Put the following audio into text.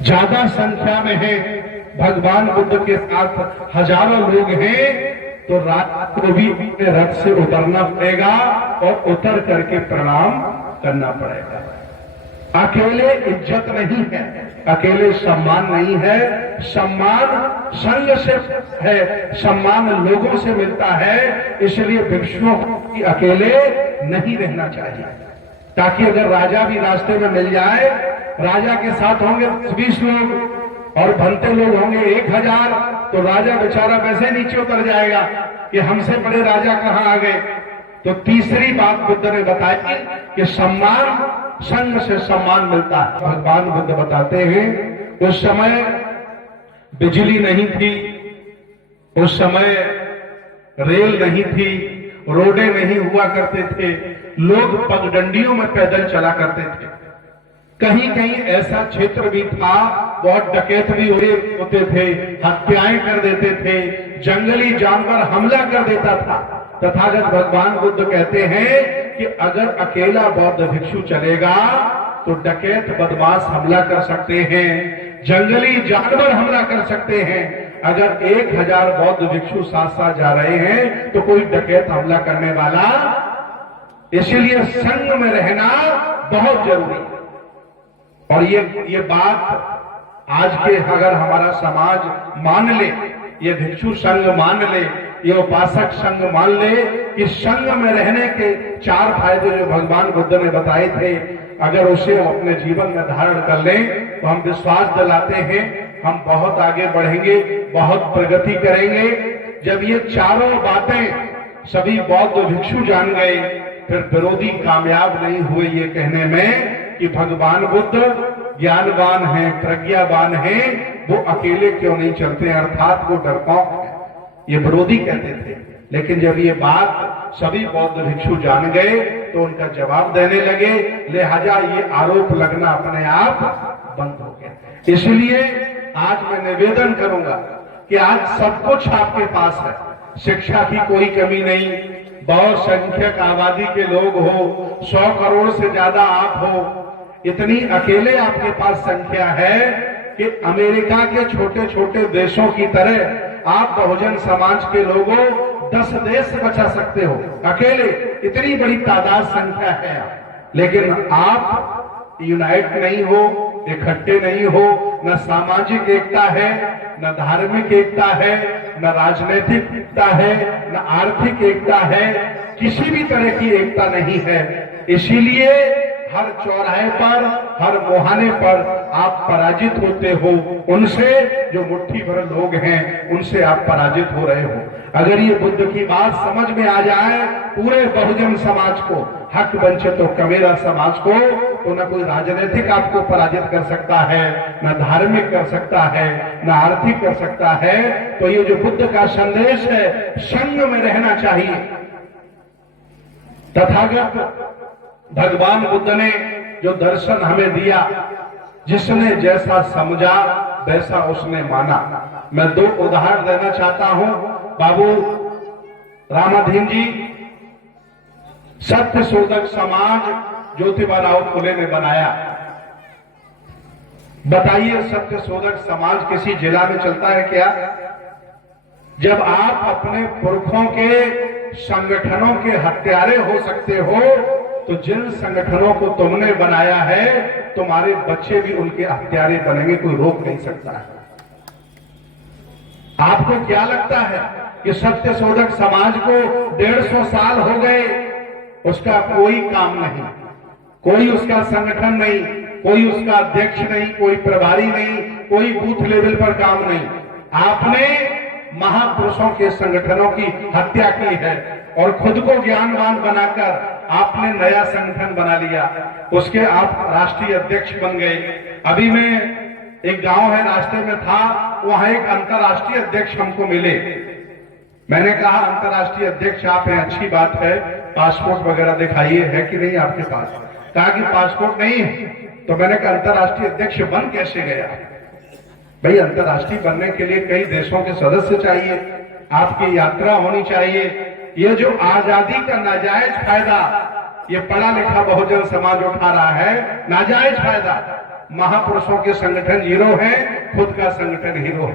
ज्यादा संख्या में है, भगवान बुद्ध के साथ हजारों लोग हैं, तो रात को भी रथ से उतरना पड़ेगा और उतर करके प्रणाम करना पड़ेगा। अकेले इज्जत नहीं है, अकेले सम्मान नहीं है, सम्मान संग से है, सम्मान लोगों से मिलता है। इसलिए भिक्षुओं को अकेले नहीं रहना चाहिए, ताकि अगर राजा भी रास्ते में मिल जाए, राजा के साथ होंगे 20 लोग और भनते लोग होंगे 1000, तो राजा बेचारा वैसे नीचे उतर जाएगा कि हमसे बड़े राजा कहां आ गए। तो तीसरी बात बुद्ध ने बताई कि सम्मान संग से सम्मान मिलता है। भगवान बुद्ध बताते हैं उस समय बिजली नहीं थी, उस समय रेल नहीं थी, रोडें नहीं हुआ करते थे, लोग पगडंडियों में पैदल चला करते थे। कहीं कहीं ऐसा क्षेत्र भी था, बहुत डकैत भी होते थे, हत्याएं कर देते थे, जंगली जानवर हमला कर देता था। तथागत भगवान बुद्ध कहते हैं कि अगर अकेला बौद्ध भिक्षु चलेगा तो डकैत बदमाश हमला कर सकते हैं, जंगली जानवर हमला कर सकते हैं। अगर 1000 बौद्ध भिक्षु साथ साथ जा रहे हैं तो कोई डकैत हमला करने वाला, इसलिए संग में रहना बहुत जरूरी है। और ये बात आज के अगर हमारा समाज मान ले, ये भिक्षु संघ मान ले, ये उपासक संघ मान ले कि संघ में रहने के 4 फायदे जो भगवान बुद्ध ने बताए थे, अगर उसे अपने जीवन में धारण कर लें तो हम विश्वास दिलाते हैं हम बहुत आगे बढ़ेंगे, बहुत प्रगति करेंगे। जब ये चारों बातें सभी बौद्ध भिक्षु जान गए, फिर विरोधी कामयाब नहीं हुए ये कहने में कि भगवान बुद्ध ज्ञानवान हैं, प्रज्ञावान हैं, वो अकेले क्यों नहीं चलते, अर्थात वो डरपोक है, ये विरोधी कहते थे। लेकिन जब ये बात सभी बौद्ध भिक्षु जान गए तो उनका जवाब देने लगे, लिहाजा ये आरोप लगना अपने आप बंद हो गया। इसलिए आज मैं निवेदन करूंगा कि आज सब कुछ आपके पास है, शिक्षा की कोई कमी नहीं, बहुत संख्यक आबादी के लोग हो, 100 करोड़ से ज्यादा आप हो, इतनी अकेले आपके पास संख्या है कि अमेरिका के छोटे छोटे देशों की तरह आप बहुजन समाज के लोगों 10 देश बचा सकते हो अकेले, इतनी बड़ी तादाद संख्या है। लेकिन आप यूनाइट नहीं हो, इकट्ठे नहीं हो, न सामाजिक एकता है, न धार्मिक एकता है, न राजनीतिक एकता है, न आर्थिक एकता है, किसी भी तरह की एकता नहीं है। इसीलिए हर चौराहे पर, हर मुहाने पर आप पराजित होते हो, उनसे जो मुट्ठी भर लोग हैं उनसे आप पराजित हो रहे हो। अगर ये बुद्ध की बात समझ में आ जाए पूरे बहुजन समाज को, हक वंचित और कमेरा समाज को, तो न कोई राजनीतिक आपको पराजित कर सकता है, न धार्मिक कर सकता है, न आर्थिक कर सकता है। तो ये जो बुद्ध का संदेश है, संग में रहना चाहिए। तथागत भगवान बुद्ध ने जो दर्शन हमें दिया, जिसने जैसा समझा वैसा उसने माना। मैं 2 उदाहरण देना चाहता हूं। बाबू रामाधीन जी, सत्य शोधक समाज ज्योतिबा फुले ने बनाया। बताइए, सत्य शोधक समाज किसी जिला में चलता है क्या? जब आप अपने पुरखों के संगठनों के हत्यारे हो सकते हो, तो जिन संगठनों को तुमने बनाया है, तुम्हारे बच्चे भी उनके हत्यारे बनेंगे, कोई रोक नहीं सकता है। आपको क्या लगता है कि सत्य शोधक समाज को 150 साल हो गए, उसका कोई काम नहीं, कोई उसका संगठन नहीं, कोई उसका अध्यक्ष नहीं, कोई प्रभारी नहीं, कोई बूथ लेवल पर काम नहीं। आपने महापुरुषों के संगठनों की हत्या की है और खुद को ज्ञानवान बनाकर आपने नया संगठन बना लिया, उसके आप राष्ट्रीय अध्यक्ष बन गए। अभी मैं एक गांव है, रास्ते में था, वहां एक अंतर्राष्ट्रीय अध्यक्ष हमको मिले। मैंने कहा अंतर्राष्ट्रीय अध्यक्ष आप हैं, अच्छी बात है, पासपोर्ट वगैरह दिखाइए, है कि नहीं आपके पास? कहा कि पासपोर्ट नहीं है। तो मैंने कहा अंतर्राष्ट्रीय अध्यक्ष बन कैसे गया? भाई अंतर्राष्ट्रीय बनने के लिए कई देशों के सदस्य चाहिए, आपकी यात्रा होनी चाहिए। ये जो आजादी का नाजायज फायदा ये पढ़ा लिखा बहुजन समाज उठा रहा है, नाजायज फायदा, महापुरुषों के संगठन हीरो हैं, खुद का संगठन हीरो है।